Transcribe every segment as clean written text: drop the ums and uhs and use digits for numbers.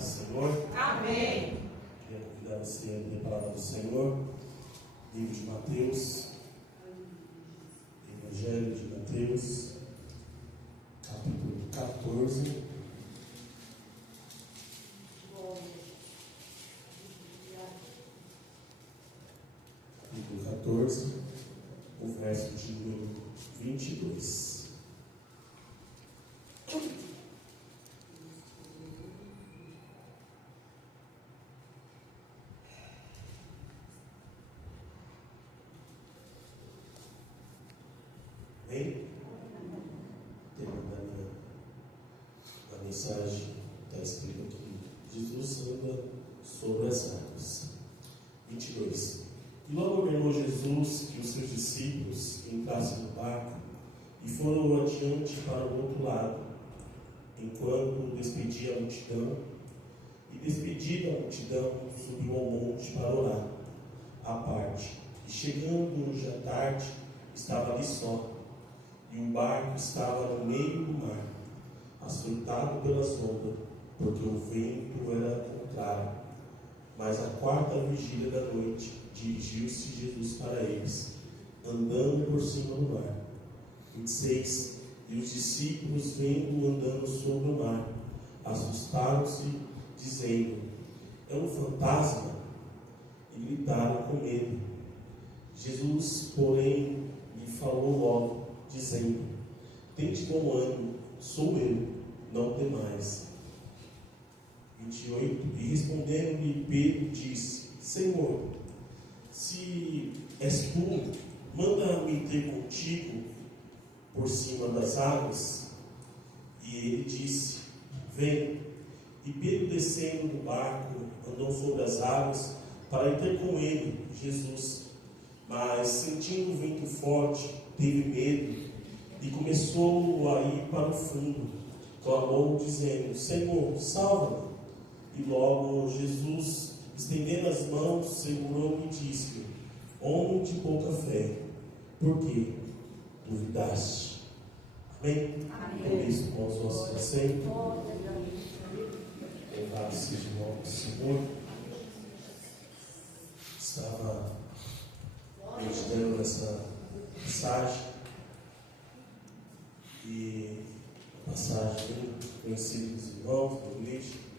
do Senhor. Amém. Queria convidar você a ler a palavra do Senhor, livro de Mateus, Evangelho de Mateus, capítulo 14. Capítulo 14, o verso de número 22. Bem, o tema da mensagem está escrito aqui: Jesus anda sobre as águas. 22. E logo ordenou Jesus que os seus discípulos entrassem no barco e foram adiante para o outro lado, enquanto despedia a multidão. E despedida a multidão, subiu ao monte para orar, à parte. E chegando já tarde, estava ali só. E o barco estava no meio do mar, açoitado pelas ondas, porque o vento era contrário. Mas à quarta vigília da noite, dirigiu-se Jesus para eles, andando por cima do mar. 26. E os discípulos, vendo-o andando sobre o mar, assustaram-se, dizendo: é um fantasma, e gritaram com medo. Jesus, porém, lhe falou logo, dizendo: tende bom ânimo, sou eu, não temais. 28. E respondendo-lhe Pedro, disse: Senhor, se és tu, manda-me ter contigo por cima das águas. E ele disse: vem. E Pedro, descendo do barco, andou sobre as águas para ir ter com ele, Jesus. Mas, sentindo o vento forte, teve medo e começou a ir para o fundo. Clamou, dizendo: Senhor, salva-me. E logo Jesus, estendendo as mãos, segurou-me e disse: homem de pouca fé, por que duvidaste? Amém? Por isso, com os nossos assentos, louvado seja o nome do Senhor. Estava meditando nessa passagem, e a passagem bem conhecida dos irmãos, da igreja.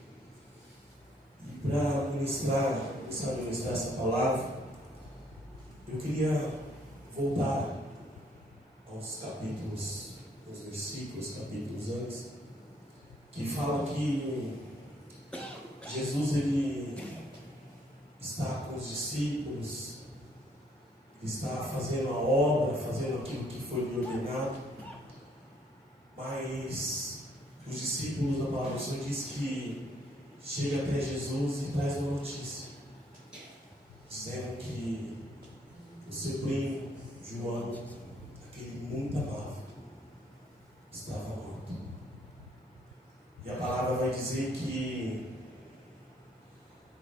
E para começar a ministrar essa palavra, eu queria voltar aos capítulos, aos versículos, capítulos antes, que fala que Jesus, ele está com os discípulos, está fazendo a obra, fazendo aquilo que foi lhe ordenado, mas os discípulos da palavra do Senhor diz que chega até Jesus e traz uma notícia, dizendo que o seu primo, João, aquele muito amado, estava morto. E a palavra vai dizer que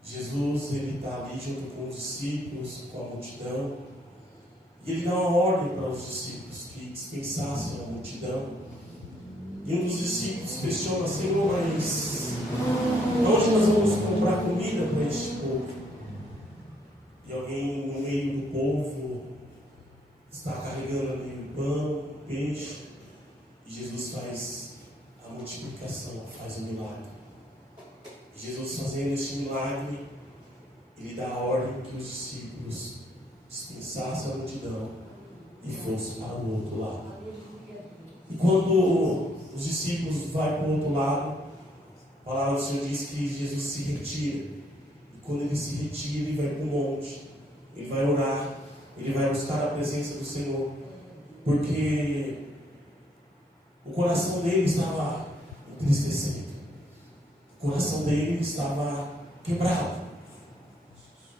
Jesus, ele está ali junto com os discípulos, com a multidão, e ele dá uma ordem para os discípulos que dispensassem a multidão. E um dos discípulos questiona: Senhor, mas onde nós vamos comprar comida para este povo? E alguém no meio do povo está carregando ali o pão, o peixe, e Jesus faz a multiplicação, faz o milagre. E Jesus, fazendo este milagre, ele dá a ordem que os discípulos dispensassem a multidão e fossem para o outro lado. E quando os discípulos vão para o outro lado, a palavra do Senhor diz que Jesus se retira. E quando ele se retira, ele vai para o monte, ele vai orar, ele vai buscar a presença do Senhor, porque o coração dele estava entristecido, o coração dele estava quebrado,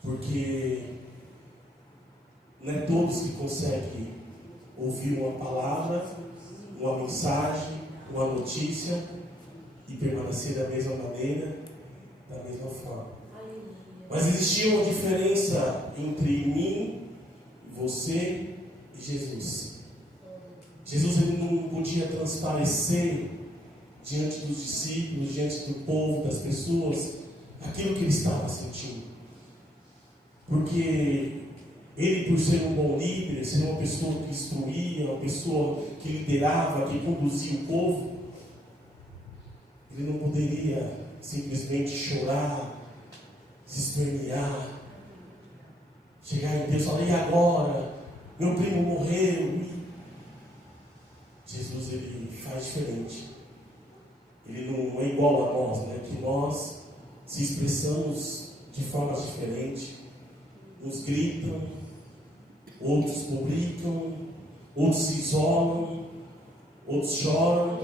porque não é todos que conseguem ouvir uma palavra, uma mensagem, uma notícia e permanecer da mesma maneira, da mesma forma. Mas existia uma diferença entre mim, você e Jesus. Jesus, ele não podia transparecer diante dos discípulos, diante do povo, das pessoas, aquilo que ele estava sentindo. Porque ele, por ser um bom líder, ser uma pessoa que instruía, uma pessoa que liderava, que conduzia o povo, ele não poderia simplesmente chorar, se espernear, chegar em Deus e falar: e agora? Meu primo morreu. Jesus, ele faz diferente. Ele não é igual a nós, né? Que nós se expressamos de formas diferentes. Uns gritam, outros publicam, outros se isolam, outros choram.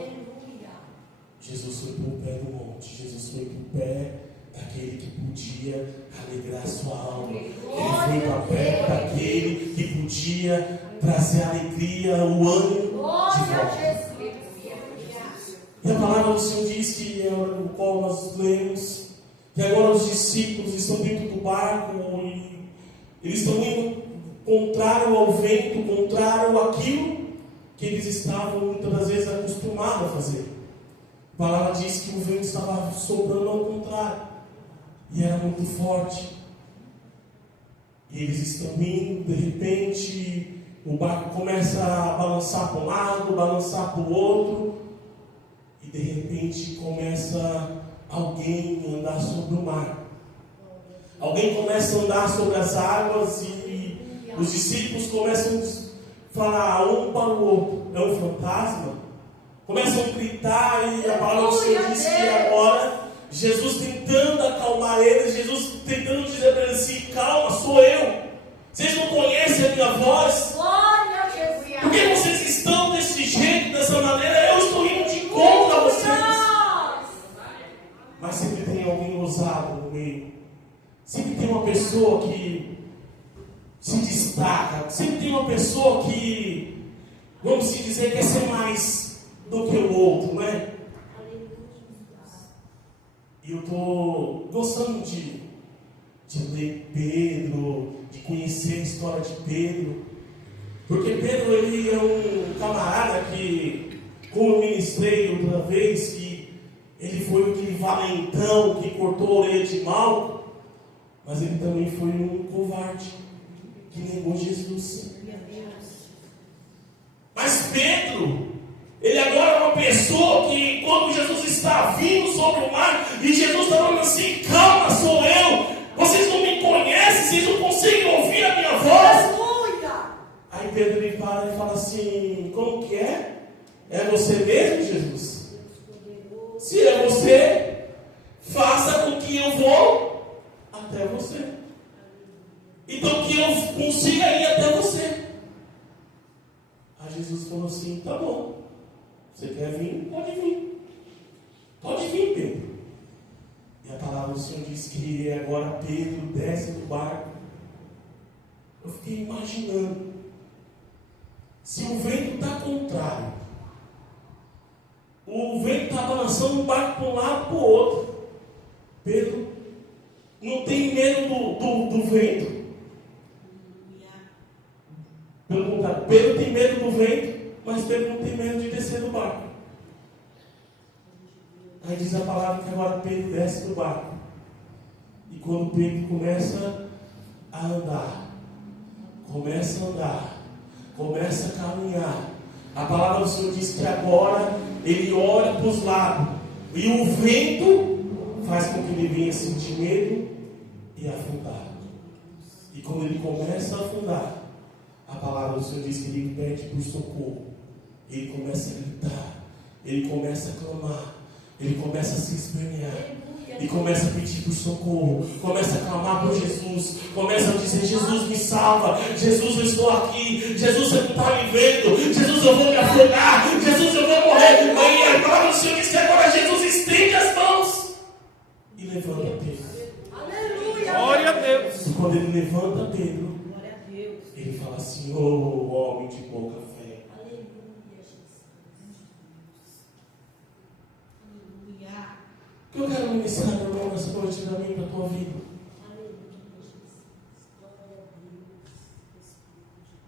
Jesus foi para o pé do monte. Jesus foi para o pé daquele que podia alegrar sua alma. Ele foi para o pé daquele que podia trazer a alegria, o ânimo de volta. E a palavra do Senhor diz que, no qual nós lemos, que agora os discípulos estão dentro do barco e eles estão indo contrário ao vento, contrário àquilo que eles estavam muitas das vezes acostumados a fazer. A palavra diz que o vento estava soprando ao contrário e era muito forte. E eles estão indo, de repente o barco começa a balançar para um lado, balançar para o outro, e de repente começa alguém a andar sobre o mar. Alguém começa a andar sobre as águas e os discípulos começam a falar um para o outro: é um fantasma? Começam a gritar, e a palavra do Senhor diz que agora Jesus tentando acalmar eles, Jesus tentando dizer para eles assim: calma, sou eu. Vocês não conhecem a minha voz? Por que vocês estão desse jeito, dessa maneira? Eu estou indo de contra vocês. Mas sempre tem alguém ousado no meio. Sempre tem uma pessoa que se destaca. Sempre tem uma pessoa que, vamos dizer, quer ser mais do que o outro, não é? E eu estou gostando de ler Pedro, de conhecer a história de Pedro. Porque Pedro, ele é um camarada que, como eu ministrei outra vez, que ele foi aquele valentão que cortou a orelha de Malco, mas ele também foi um covarde que negou Jesus. Mas Pedro, ele agora é uma pessoa que, quando Jesus está vindo sobre o mar, e Jesus está falando assim: calma, sou eu. Vocês não me conhecem, vocês não conseguem ouvir a minha voz. Aí Pedro ele para e fala assim: como que é? É você mesmo, Jesus? Se é você, faça com que eu vou até você. Então que eu consiga ir até você. Aí Jesus falou assim: tá bom. Você quer vir? Pode vir. Pode vir, Pedro. E a palavra do Senhor diz que agora Pedro desce do barco. Eu fiquei imaginando, se o vento está contrário, o vento está balançando o barco para um lado e para o outro, Pedro não tem medo do vento. Pelo contrário, Pedro tem medo do vento, mas Pedro não tem medo de descer do barco. Aí diz a palavra que agora Pedro desce do barco. E quando Pedro começa a andar, começa a caminhar, a palavra do Senhor diz que agora ele olha para os lados e o vento faz com que ele venha sentir medo e afundar. E quando ele começa a afundar, a palavra do Senhor diz que ele pede por socorro. Ele começa a gritar, ele começa a clamar, ele começa a se espernear. E começa a pedir por socorro, começa a clamar por Jesus, começa a dizer: Jesus, me salva, Jesus, eu estou aqui, Jesus, você não está me vendo, Jesus, eu vou me afogar, Jesus, eu vou morrer. Aí a palavra do Senhor diz que agora Jesus estende as mãos e levanta Pedro. Aleluia! Glória a Deus! E quando ele levanta Pedro, ele fala assim: oh, homem de pouca fé. Aleluia, Jesus. O que eu quero ministrar, meu irmão, nessa noite para mim, para a tua vida?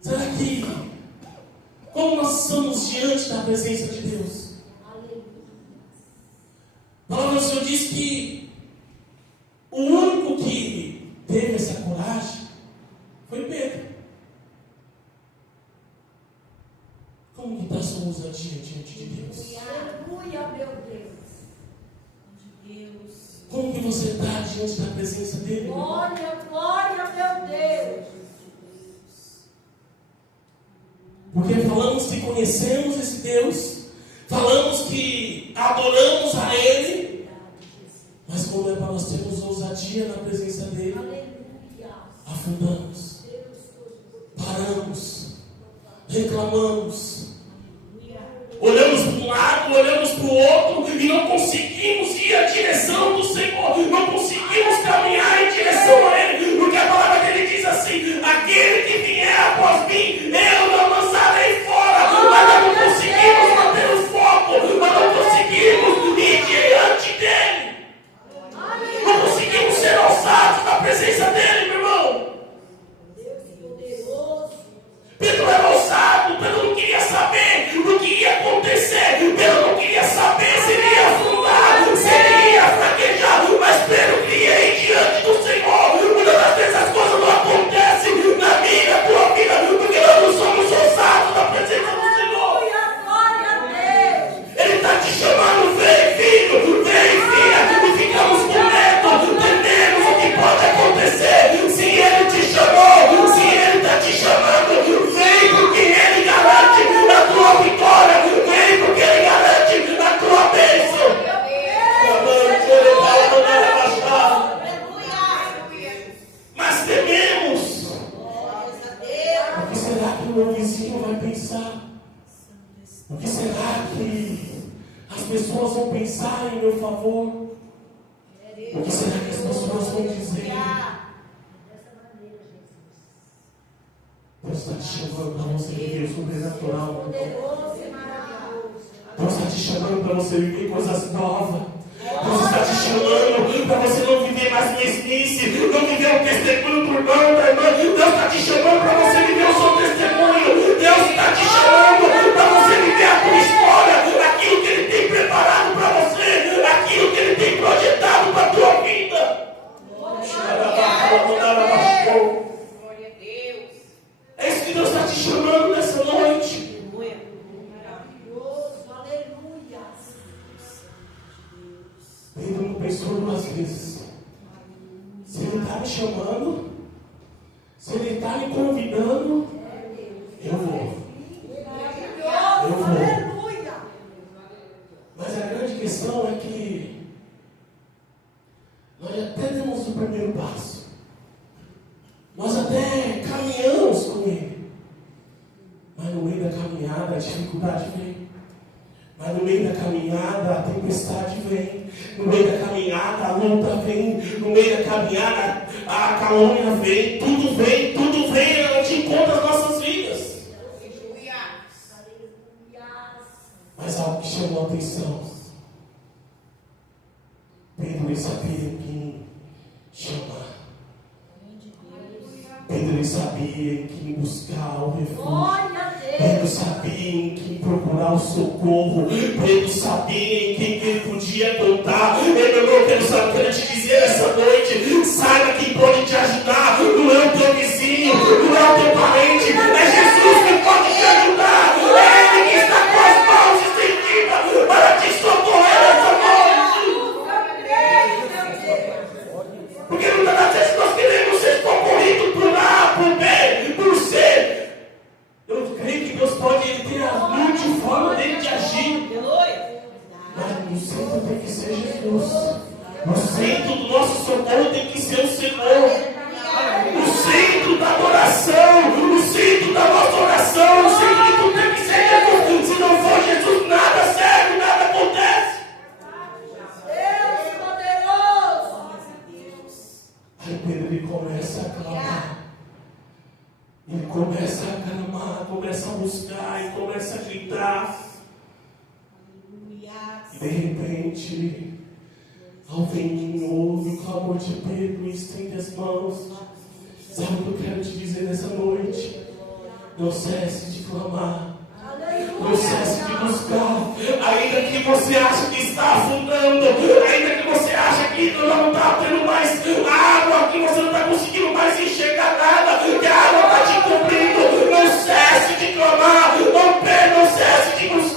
Será que, como nós estamos diante da presença de Deus, ousadia diante de Deus? Aleluia, meu Deus. Como que você está diante da presença dele? Glória, glória, meu Deus. Porque falamos que conhecemos esse Deus, falamos que adoramos a Ele, mas quando é para nós termos ousadia na presença dele, Aleluia. afundamos, paramos, reclamamos, olhamos para um lado, olhamos para o outro e não conseguimos ir à direção do Senhor, não conseguimos caminhar em direção a Ele, porque a palavra dele diz assim: aquele que vier após mim, eu não lançarei fora. Mas nós não conseguimos manter o foco, nós não conseguimos ir diante dele, não conseguimos ser ousados na presença dele, meu irmão. Pedro era ousado, Pedro não queria saber o que ia acontecer, Pedro não queria saber se ele ia afundar, se ele ia fraquejar, mas Pedro queria ir diante do Senhor. Muitas das vezes as coisas não acontecem na minha e na tua vida, porque nós não somos ousados na presença do Senhor. Ele está te chamando: vem filho, vem filha, e ficamos com medo, tememos o que pode acontecer. Se ele te chamou, se ele está te chamando, vem porque ele garante a tua vitória, vem porque ele garante a tua bênção. Mas tememos. O que será que o meu vizinho vai pensar? O que será que as pessoas vão pensar em meu favor? O que será que as pessoas vão dizer? Deus está te chamando para você viver o sobrenatural. Deus está te chamando para você viver coisas novas. Deus está te chamando para você não viver mais mesmice, não viver o testemunho do irmão, da irmã. Deus está te chamando para você viver o seu testemunho. Deus está te chamando para você viver a tua história, aquilo que Ele tem preparado para você, aquilo que Ele tem projetado para a tua vida. É isso que Deus está te chamando nessa noite. Pedro não pensou duas vezes. Se Ele está me chamando, se Ele está me convidando, eu vou. Eu vou. Mas a grande questão é que nós até demos o primeiro passo. Nós até caminhamos com Ele. Mas no meio da caminhada a dificuldade vem. Mas no meio da caminhada a tempestade vem. No meio da caminhada a luta vem. No meio da caminhada a calúnia vem. Tudo vem onde encontra as nossas vidas. Mas algo que chamou a atenção. Pedro ele sabia quem chamar. Pedro ele sabia em quem buscar o refúgio. Pedro sabia em quem procurar o socorro. Pedro sabia em quem ele podia contar. Meu irmão, quero te dizer essa noite: saiba quem pode te ajudar. Não é o teu vizinho, não é o teu parente, é Jesus que pode te ajudar. É Ele que está com as mãos estendidas para te socorrer essa noite. Porque muitas das vezes nós queremos ser socorridos por A, por B, por C. Eu creio que Deus pode ter a multiforma dele de agir. Mas no centro tem que ser Jesus. No centro do nosso socorro tem que ser o Senhor. No centro da adoração, no centro da nossa oração, o centro de tudo tem que ser Jesus. Se não for Jesus, nada serve, nada acontece. Aí Pedro ele começa a clamar. Ele começa a clamar, começa a buscar, e começa a gritar. E de repente, alguém ouve o clamor de Pedro e estende as mãos. Sabe o que eu quero te dizer nessa noite? Não cesse de clamar. Não cesse de buscar. Ainda que você acha que está afundando, ainda que você acha que não está tendo mais água, que você não está conseguindo mais enxergar nada, que a água está te cobrindo, não cesse de clamar, não cesse de buscar.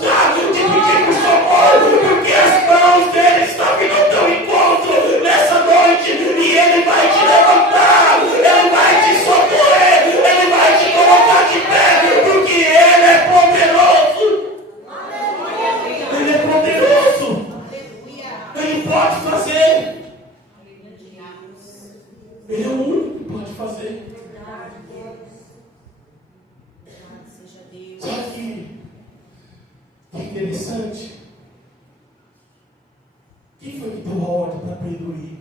interessante. Quem foi que deu a ordem para Pedro ir?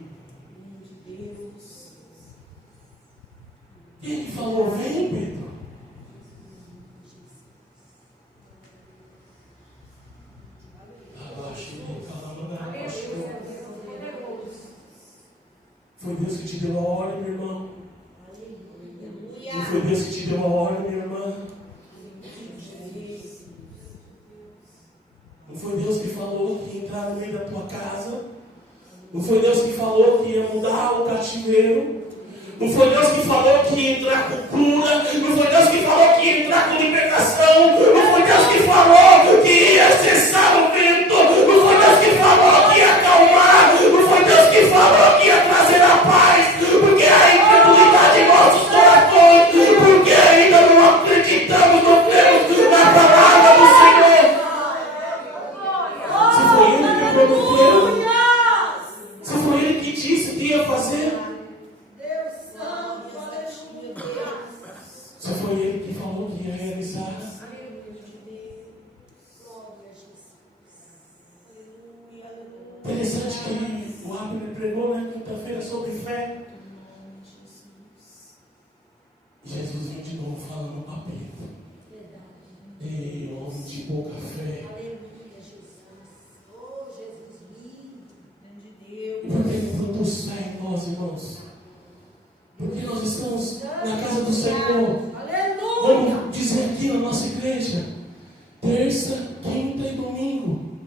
Quem que falou, vem Pedro? Foi Deus que te deu a ordem, meu irmão? Não foi Deus que te deu a ordem, minha irmã? Não foi Deus que falou que ia entrar no meio da tua casa? Não foi Deus que falou que ia mudar o cativeiro? Não foi Deus que falou que ia entrar com cura? Não foi Deus que falou que ia entrar com libertação? Não foi Deus que falou que ia cessar o vento? Não foi Deus que falou que ia acalmar? Não foi Deus que falou que ia trazer a paz? Porque a incredulidade em nossos corações, porque ainda não acreditamos no Deus, na palavra do Senhor. Se foi Ele que prometeu, se foi Ele que disse que ia fazer, se foi Ele que falou que ia realizar. Interessante que o Abner pregou na quinta-feira sobre fé. Jesus vem de novo falando para Pedro. Ei, homem de pouca fé. E por que não produz fé em nós, irmãos? Porque nós estamos na casa do Senhor. Vamos dizer aqui na nossa igreja, terça, quinta e domingo,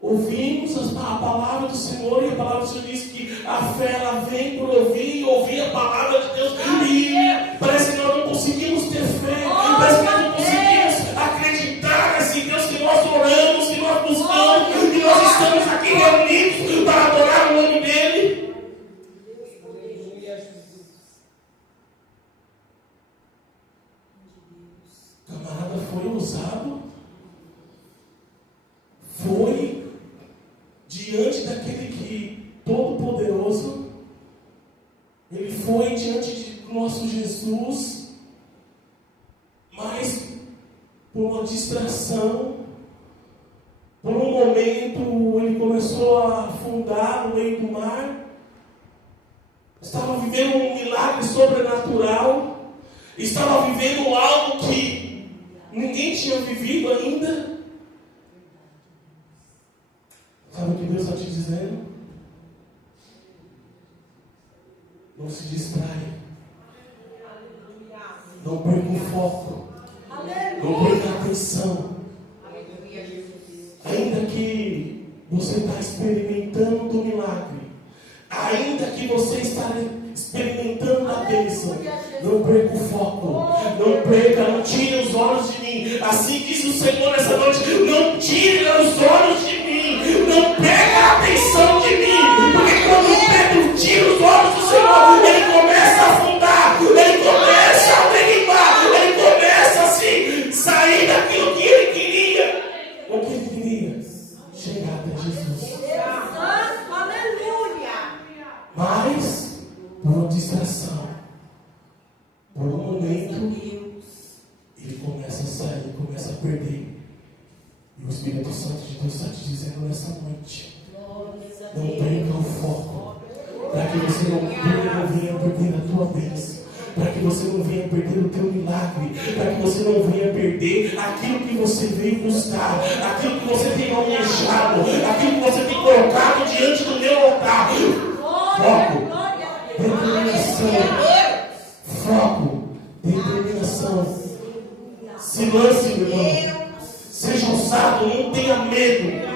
ouvimos a palavra do Senhor, e a palavra do Senhor diz que a fé ela vem por ouvir e ouvir a palavra de Deus. E parece que nós não conseguimos ter fé, parece que nós não conseguimos acreditar nesse Deus que nós oramos, que nós buscamos, que nós estamos aqui reunidos para adorar o nome dEle. Camarada foi ousado, foi diante daquele que Todo-Poderoso, ele foi diante do nosso Jesus, mas por uma distração, por um momento ele começou a afundar no meio do mar, estava vivendo um milagre sobrenatural, estava vivendo algo que ninguém tinha vivido ainda. Sabe o que Deus está te dizendo? Não se distraia. Não perca o foco. Não perca a atenção. Ainda que você está experimentando o milagre, ainda que você está experimentando a bênção, não perca o foco. Não perca, não tire os olhos de mim. Assim diz o Senhor nessa noite: não tire os olhos de mim. Não perca a atenção de mim. Porque quando Pedro tira os olhos do Senhor, ele começa a afundar, ele começa a derribar, ele começa assim, sair daquilo que ele queria. O que ele queria? Chegar até Jesus. Mas, por uma distração, por um momento, ele começa a sair, começa a perder. E o Espírito Santo de Deus está te dizendo nessa noite: não perca o foco, para que você não venha perder a tua bênção, para que você não venha perder o teu milagre, para que você não venha perder aquilo que você veio buscar, aquilo que você tem almejado, aquilo que você tem colocado diante do meu altar. Foco, determinação, foco, determinação. Se lance, meu irmão. Seja ousado, não tenha medo.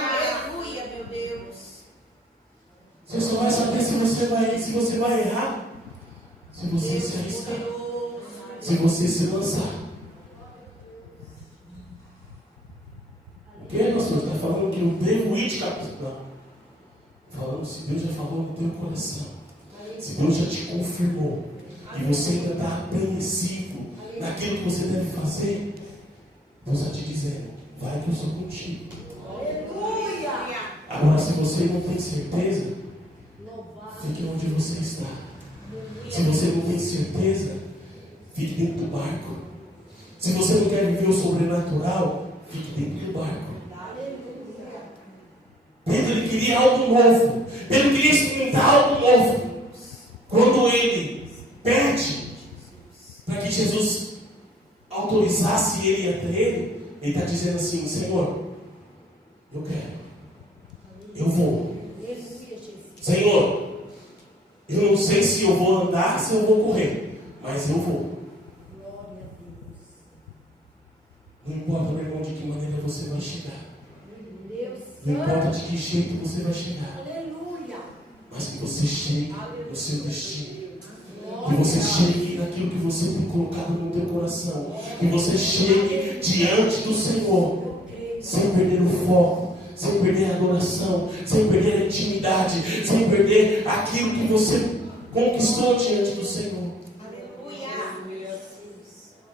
Aleluia, meu Deus. Você só vai saber se você vai errar, se você se arriscar, se você se lançar. O que, pastor? Está falando que eu devo ir de cabeça? Não. Falando se Deus já falou no teu coração, se Deus já te confirmou, e você ainda está apreensivo naquilo que você deve fazer, Deus está te dizendo: vai que eu sou contigo. Aleluia. Agora, se você não tem certeza, fique onde você está. Se você não tem certeza, fique dentro do barco. Se você não quer viver o sobrenatural, fique dentro do barco. Pedro, ele queria algo novo. Pedro queria experimentar algo novo. Quando ele pede para que Jesus autorizasse ele ir até ele está dizendo assim: Senhor, eu quero, eu vou. Senhor, eu não sei se eu vou andar, se eu vou correr, mas eu vou. Não importa, meu irmão, de que maneira você vai chegar. Não importa de que jeito você vai chegar. Mas que você chegue no seu destino. Que você chegue naquilo que você tem colocado no teu coração. Que você chegue diante do Senhor, sem perder o foco, sem perder a adoração, sem perder a intimidade, sem perder aquilo que você conquistou diante do Senhor.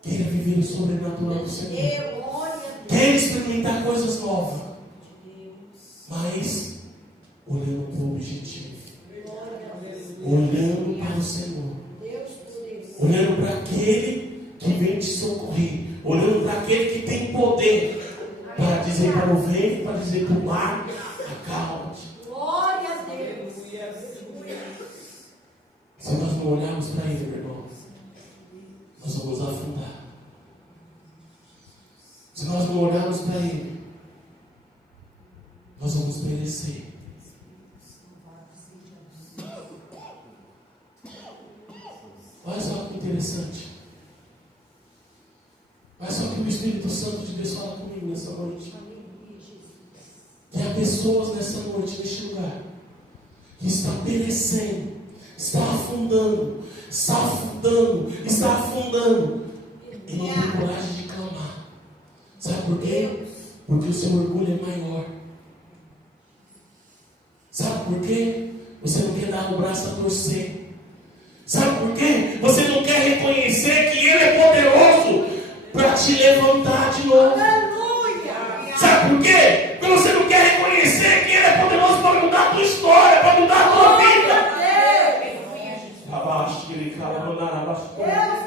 Queira viver o sobrenatural do Senhor. Queira experimentar coisas novas. Mas olhando para o objetivo. Olhando para o Senhor. Olhando para aquele que vem te socorrer. Olhando para aquele que tem poder para dizer para o vento, para dizer para o mar: acalma-te. Glória a Deus. Se nós não olharmos para ele, meu irmão, nós vamos afundar. Se nós não olharmos para ele, nós vamos perecer. Olha só que interessante. Olha só que o Espírito Santo de Deus fala comigo nessa noite. Que há pessoas nessa noite, neste lugar, que está perecendo, está afundando, está afundando, está afundando, e não tem coragem de clamar. Sabe por quê? Porque o seu orgulho é maior. Sabe por quê? Você não quer dar o braço a torcer. Sabe por quê? Você não quer reconhecer que Ele é poderoso para te levantar de novo. Aleluia! Sabe por quê? Porque você não quer reconhecer que Ele é poderoso para mudar a tua história, para mudar a tua vida. Abaixo, ele cala, Deus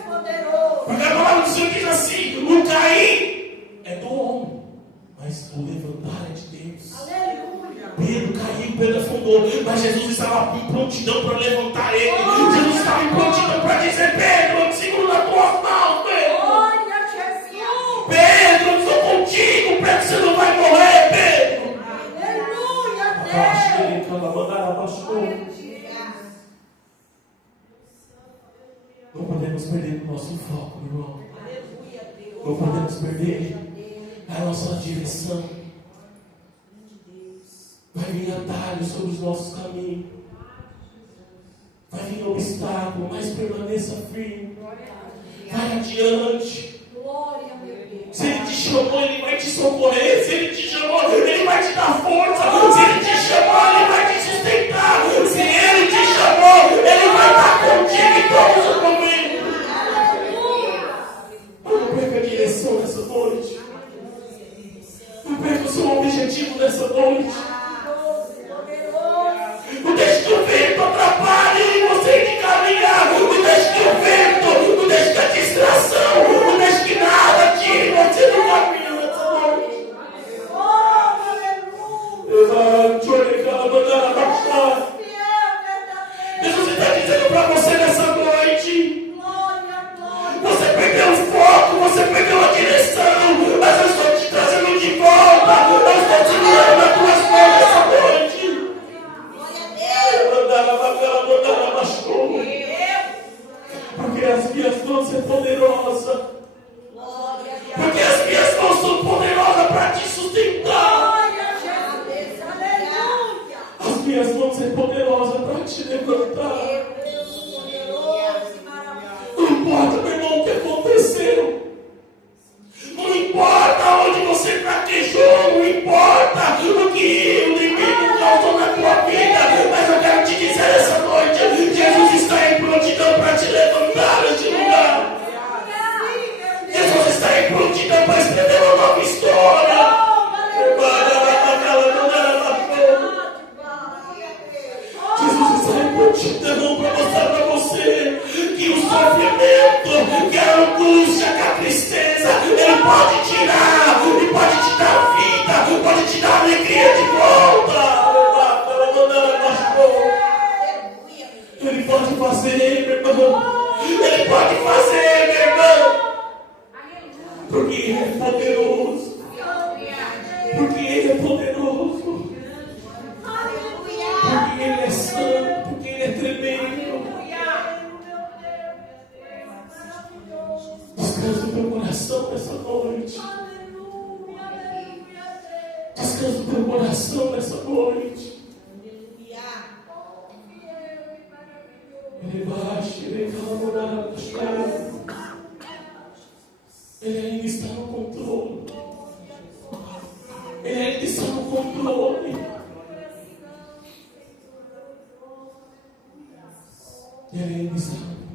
poderoso. porque a palavra do Senhor diz assim: o cair é do homem, mas o levantar é de Deus. Aleluia! Pedro caiu, Pedro afundou, mas Jesus estava em prontidão para levantar ele. Jesus estava em prontidão para dizer: Pedro, eu te seguro nas tuas mãos, Pedro. Glória a Jesus! Pedro, eu estou contigo, Pedro, você não vai morrer, Pedro. Aleluia, Deus! Não podemos perder o nosso foco, meu irmão. Aleluia, Deus! Não podemos perder a nossa direção. Vai vir atalho sobre os nossos caminhos. Vai vir obstáculo, mas permaneça firme. Vai adiante. Glória, meu Deus! Se Ele te chamou, Ele vai te socorrer. Se Ele te chamou, Ele vai te dar força. Se Ele te chamou, Ele vai te sustentar. Se Ele te chamou, Ele vai estar contigo em todos os momentos. Não perca a direção nessa noite. Não perca o seu objetivo nessa noite. Não deixe que o vento atrapalhe você de caminhar. Não deixe que o vento, não deixe que a distração, não deixe que nada tire você do caminho nessa noite. Jesus está dizendo para você nessa noite: você perdeu o foco, você perdeu a direção, mas eu estou te trazendo de volta. Eu estou te guiando nas tuas mãos nessa noite. Porque as minhas mãos são poderosas. Porque as minhas mãos são poderosas para te sustentar. As minhas mãos são poderosas para te levantar. Não importa, meu irmão, o que aconteceu. Não importa onde você fraquejou. Não importa o que o inimigo causou na tua vida. Mas eu quero te dizer essa noite: Jesus está em prontidão para te levantar neste lugar. Jesus está em prontidão para escrever uma nova história. Jesus está em prontidão para mostrar para você que o sofrimento, que a angústia, que a tristeza, Ele pode tirar, Ele pode poderoso. Porque Ele é poderoso. Porque Ele é santo. Porque Ele é tremendo. Descansa o teu coração nessa noite. Descansa o teu coração nessa noite. Ele baixa, ele calma, Ele ainda está no controle. Ele ainda está no controle. Ele ainda está no controle.